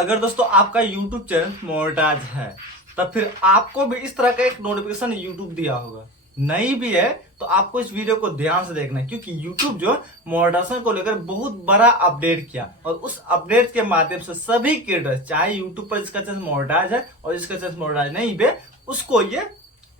अगर दोस्तों आपका YouTube चैनल मोनेटाइज है तब फिर आपको भी इस तरह का एक नोटिफिकेशन YouTube दिया होगा। नहीं भी है तो आपको इस वीडियो को ध्यान से देखना है, क्योंकि YouTube जो मोनेटाइजेशन को लेकर बहुत बड़ा अपडेट किया और उस अपडेट के माध्यम से सभी क्रिएटर्स, चाहे YouTube पर जिसका चैनल मोनेटाइज है और जिसका चैनल मोनेटाइज नहीं भी, उसको ये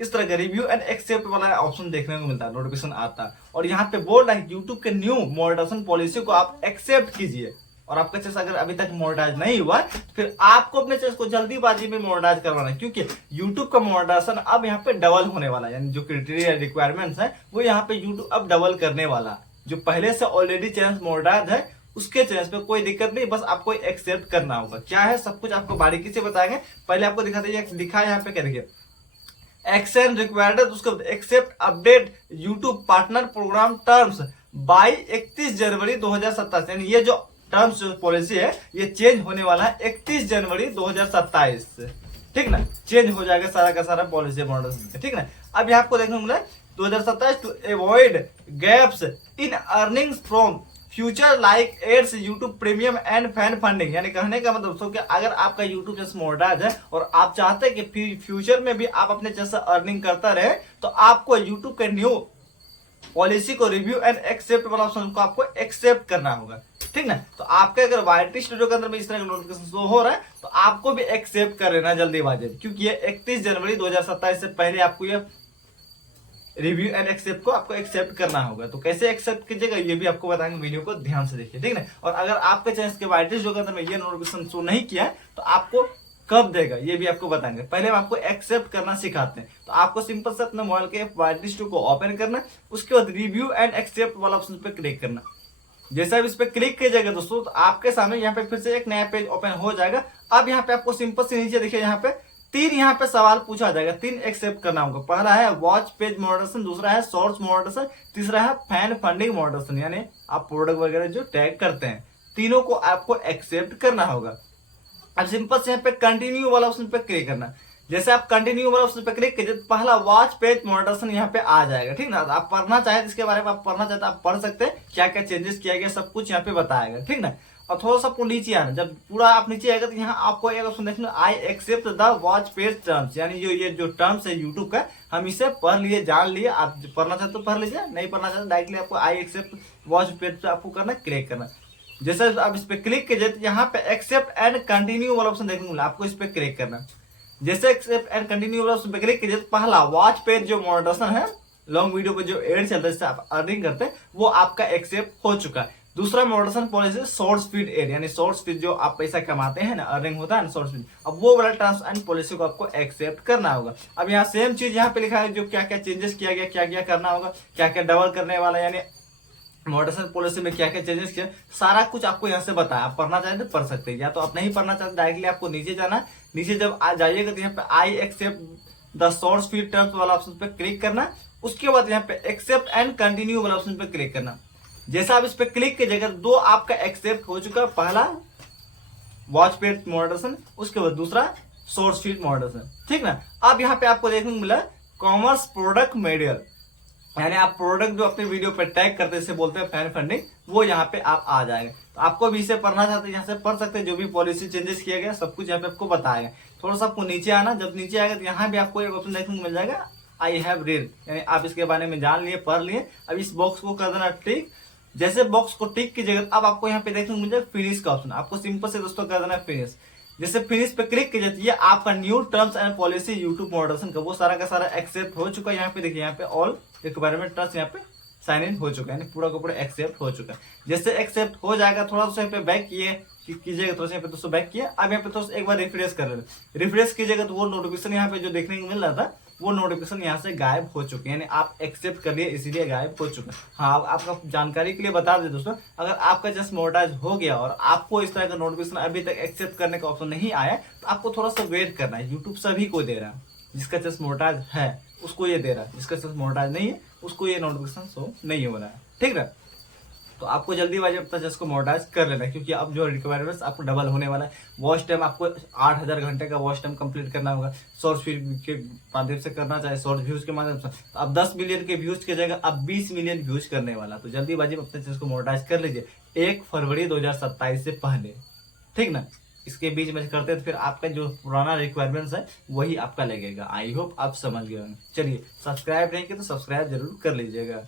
इस तरह का रिव्यू एंड एक्सेप्ट वाला ऑप्शन देखने को मिलता है, नोटिफिकेशन आता है। और यहाँ पे बोल रहा है यूट्यूब के न्यू मोनेटाइजेशन पॉलिसी को आप एक्सेप्ट कीजिए। और आपका चैनल अगर अभी तक मोनेटाइज नहीं हुआ फिर आपको अपने चैनल को जल्दीबाजी में मोनेटाइज करवाना है, क्योंकि यूट्यूब का मोनेटाइजेशन अब यहाँ पे डबल होने वाला है। यानी जो क्राइटेरिया रिक्वायरमेंट्स है वो यहाँ पे यूट्यूब अब डबल करने वाला है। जो पहले से ऑलरेडी चैनल मोनेटाइज है उसके चैनल पे कोई दिक्कत नहीं, बस आपको एक्सेप्ट करना होगा। क्या है सब कुछ आपको बारीकी से बताएंगे। पहले आपको दिखाते हैं, लिखा है यहाँ पे, क्या देखिए, एक्शन रिक्वायर्ड, उसके बाद accept update YouTube partner program terms by 31 January 2027। यानी ये जो टर्म्स पॉलिसी है ये चेंज होने वाला है 31 जनवरी 2027 से। ठीक ना, चेंज हो जाएगा सारा का सारा पॉलिसी मॉडल। ठीक ना, अब यहाँ आपको देखने को मिला 2027 to avoid gaps in earnings from future like ads YouTube premium and fan funding. यानी कहने का मतलब दोस्तों कि अगर आपका यूट्यूब चैनल मोनेटाइज है और आप चाहते हैं कि फ्यूचर में भी आप अपने चैनल से अर्निंग करता रहे, तो आपको यूट्यूब के न्यू पॉलिसी को रिव्यू एंड एक्सेप्ट वाला ऑप्शन को आपको एक्सेप्ट करना होगा। ठीक ना, तो आपके अगर वाईटी स्टूडियो के अंदर में इस तरह का नोटिफिकेशन शो हो रहा है तो आपको भी एक्सेप्ट कर लेना जल्दीबाजी, क्योंकि ये 31 जनवरी 2027 से पहले आपको ये रिव्यू एंड एक्सेप्ट को आपको एक्सेप्ट करना होगा। तो कैसे एक्सेप्ट कीजिएगा ये भी आपको बताएंगे, वीडियो को ध्यान से देखिए। ठीक है, और अगर आपके चैनल के वाईटी स्टूडियो के अंदर में ये नोटिफिकेशन शो नहीं किया है तो आपको कब देगा ये भी आपको बताएंगे। पहले हम आपको एक्सेप्ट करना सिखाते हैं। तो आपको सिंपल से अपने मोबाइल के वाईटी स्टूडियो को ओपन करना, उसके बाद रिव्यू एंड एक्सेप्ट वाला ऑप्शन पे क्लिक करना। जैसे आप इस पे क्लिक कीजिएगा दोस्तों तो आपके सामने यहाँ पे फिर से एक नया पेज ओपन हो जाएगा। अब यहाँ पे आपको सिंपल से नीचे देखिए, यहाँ पे तीन यहाँ पे सवाल पूछा जाएगा, तीन एक्सेप्ट करना होगा। पहला है वॉच पेज मॉडरेशन, दूसरा है शॉर्ट्स मॉडरेशन, तीसरा है फैन फंडिंग मॉडरेशन। यानी आप प्रोडक्ट वगैरह जो टैग करते हैं, तीनों को आपको एक्सेप्ट करना होगा। अब सिंपल से यहाँ पे कंटिन्यू वाला ऑप्शन पे क्लिक करना। जैसे आप कंटिन्यू वाला ऑप्शन पे क्लिक कीजिए तो पहला वॉच पेज मॉडरेशन यहाँ पे आ जाएगा। ठीक ना, आप पढ़ना चाहे इसके बारे में आप पढ़ना चाहते हैं आप पढ़ सकते हैं, क्या क्या चेंजेस किया गया सब कुछ यहाँ पे बताएगा। ठीक ना, और थोड़ा सा आपको नीचे आना, जब पूरा आप नीचे आएगा तो यहाँ आपको एक ऑप्शन देखना, I accept the watch page terms. यानी जो ये जो टर्म्स है यूट्यूब का, हम इसे पढ़ लिए जान लिए। आप पढ़ना चाहते तो पढ़ लीजिए, नहीं पढ़ना चाहते डायरेक्टली आपको आई एक्सेप्ट वॉच पेज पे आपको करना, क्लिक करना। जैसे आप इस पे क्लिक कीजिए तो यहाँ पे एक्सेप्ट एंड कंटिन्यू वाला ऑप्शन देखने को मिला, आपको इस पे क्लिक करना। जैसे एक्सेप्ट एंड कंटिन्यू वाला ऑप्शन पे क्लिक कीजिए तो पहला वॉच पेज जो मॉडरेशन है, लॉन्ग वीडियो पे जो एड चलता है जिससे आप अर्निंग करते हैं, वो आपका एक्सेप्ट हो चुका है। दूसरा moderation policy shorts feed ad, यानी शॉर्ट्स फीड जो आप पैसा कमाते हैं ना, अर्निंग होता है ना शॉर्ट्स फीड, अब वो वाला टर्म्स एंड पॉलिसी को आपको एक्सेप्ट करना होगा। अब यहाँ सेम चीज यहाँ पे लिखा है, जो क्या क्या चेंजेस किया गया, क्या क्या करना होगा, क्या क्या डबल करने वाला, यानी मॉडरेशन पॉलिसी में क्या क्या चेंजेस किया, सारा कुछ आपको यहाँ से बताया। आप पढ़ना चाहते तो पढ़ सकते हैं, या तो आप नहीं पढ़ना चाहते डायरेक्टली आपको नीचे जाना। नीचे जब आ जाइएगा तो यहाँ पे I accept the shorts feed terms वाला ऑप्शन पे क्लिक करना। उसके बाद यहाँ पे एक्सेप्ट एंड कंटिन्यू वाला ऑप्शन पे क्लिक करना। जैसा आप इस पे क्लिक कीजिएगा दो आपका एक्सेप्ट हो चुका, पहला वॉच पेज मॉडरेशन, उसके बाद दूसरा शॉर्ट्स फीड मॉडरेशन। ठीक ना, अब यहाँ पे आपको देखने को मिला कॉमर्स प्रोडक्ट मॉड्यूल, यानी आप प्रोडक्ट जो अपने वीडियो पे टैग करते हैं, बोलते हैं फैन फंडिंग, वो यहाँ पे आप आ जाएगा। तो आपको भी इसे पढ़ना चाहते हैं यहाँ से पढ़ सकते हैं, जो भी पॉलिसी चेंजेस किया गया सब कुछ यहाँ पे आपको बताएगा। थोड़ा सा आपको नीचे आना, जब नीचे आएगा तो यहाँ भी आपको एक ऑप्शन देखने को मिल जाएगा, आई हैव रीड, यानी आप इसके बारे में जान लिए, पढ़ लिए। अब इस बॉक्स को कर देना टिक। जैसे बॉक्स को टिक कीजिएगा अब आपको यहाँ पे देखने को मिल जाएगा फिनिश का ऑप्शन, आपको सिंपल से दोस्तों कर देना फिनिश। जैसे फिनिश पे क्लिक कीजिए तो ये आपका new terms and policy YouTube moderation का वो सारा का सारा एक्सेप्ट हो चुका है। यहाँ पे देखिए, यहाँ पे ऑल रिक्वायरमेंट टर्म्स यहाँ पे साइन इन हो चुका है, यानी पूरा का पूरा एक्सेप्ट हो चुका है। जैसे एक्सेप्ट हो जाएगा थोड़ा सा यहाँ पे बैक कीजिएगा, थोड़ा सा यहाँ पे दोस्तों बैक किया। अब यहाँ पे थोड़ा सा एक बार रिफ्रेश कर लेना, रिफ्रेश कीजिएगा तो वो नोटिफिकेशन यहाँ पे जो देखने को मिल रहा था वो नोटिफिकेशन यहाँ से गायब हो चुके हैं, यानी आप एक्सेप्ट कर लिए इसीलिए गायब हो चुका है। हाँ, आपका जानकारी के लिए बता दें दोस्तों, अगर आपका जस्ट मोनेटाइज हो गया और आपको इस तरह का नोटिफिकेशन अभी तक एक्सेप्ट करने का ऑप्शन नहीं आया तो आपको थोड़ा सा वेट करना है। यूट्यूब सभी को दे रहा है, जिसका जस्ट मोनेटाइज है उसको ये दे रहा है, जिसका जस्ट मोनेटाइज नहीं है उसको ये नोटिफिकेशन शो नहीं हो रहा है। ठीक है, तो आपको जल्दीबाजी अब तक इसको मोनेटाइज कर लेना है, क्योंकि अब जो रिक्वायरमेंट्स आपको डबल होने वाला है। वॉच टाइम आपको 8000 घंटे का वॉच टाइम कंप्लीट करना होगा, शॉर्ट फीड के माध्यम से करना चाहे शॉर्ट व्यूज के माध्यम से। तो अब 10 मिलियन के व्यूज की जगह अब 20 मिलियन व्यूज करने वाला, तो जल्दीबाजी अब तक इसको मोनेटाइज कर लीजिए 1 फरवरी 2027 से पहले। ठीक ना, इसके बीच में करते हैं तो फिर आपका जो पुराना रिक्वायरमेंट्स है वही आपका लगेगा। आई होप आप समझ गए होंगे। चलिए, सब्सक्राइब नहीं किया तो सब्सक्राइब जरूर कर लीजिएगा।